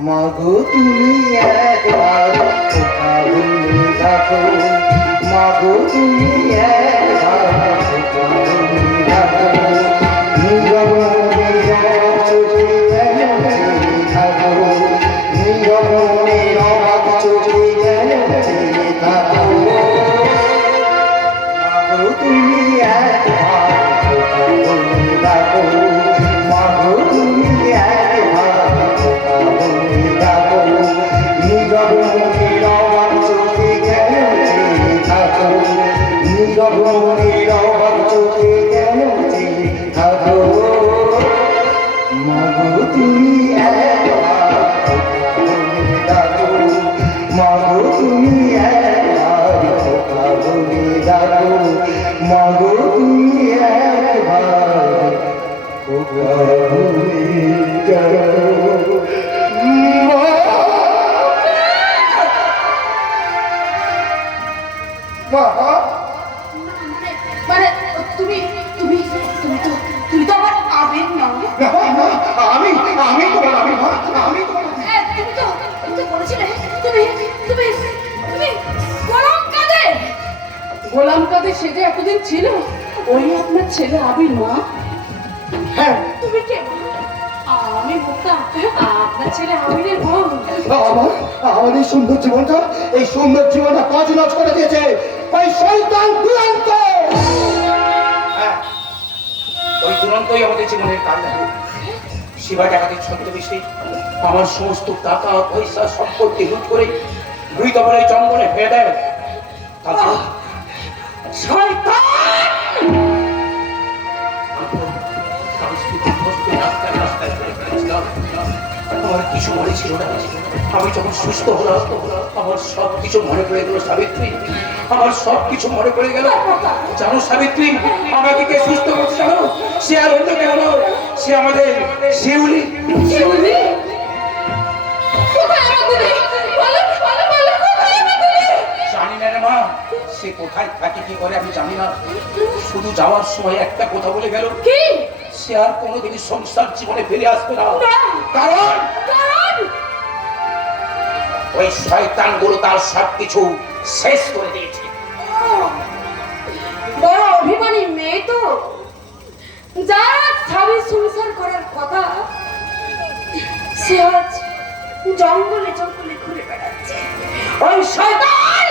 My good Magutuliya. মাগো তুমি একবার মা মানে তুমি তুমি তুমি তো তুমি তো আমার আবেগ নাও আমি আমি তোমার আমি আমি তোমার তুমি তো তুমি তো বলেছিলে তুমি তুমি তুমি গোলাম কাদের? গোলাম কাদের সে যে এতদিন ছিল ওই আপনার ছেলে আবির মা। হ্যাঁ। তুমি কে? আমি বোকা আপনার ছেলে আবিরের বোন। আমার এই সুন্দর জীবনটা এই সুন্দর জীবনটা কাজ নজ করে দিয়েছে। ওই শয়তান দুরন্ত। হ্যাঁ, ওই দুরন্তই আমাদের জীবনের কান্না। শিবা ডাকাতের ছদ্মবেশে আমার সমস্ত টাকা পয়সা সম্পত্তি লুট করে দুই তবলে জঙ্গলে ফেলে দেয়। তারপর শয়তান আমার কিছু মনে ছিল না। আমি যখন সুস্থ হলাম আমার সব কিছু মনে পড়ে গেল সাবিত্রী। আমার সব কিছু মনে পড়ে গেল। জানো সাবিত্রী আমাকে কে সুস্থ করছে জানো? সে আর অন্য কেউ নয়। সে আমাদের শিউলি। শিউলি? জানি না রে মা সে কোথায় থাকে কি করে আমি জানি না। শুধু যাওয়ার সময় একটা কথা বলে গেল। কি? সে আর কোনোদিনই সংসার জীবনে ফিরে আসবে না। কারণ? ওই শয়তানগুলো তার সবকিছু শেষ করে দিয়েছে। বড় অভিমানী মেয়ে তো। যার স্বামী সংসার করার কথা সে আজ জঙ্গলে জঙ্গলে ঘুরে বেড়াচ্ছে। ওই শয়তান!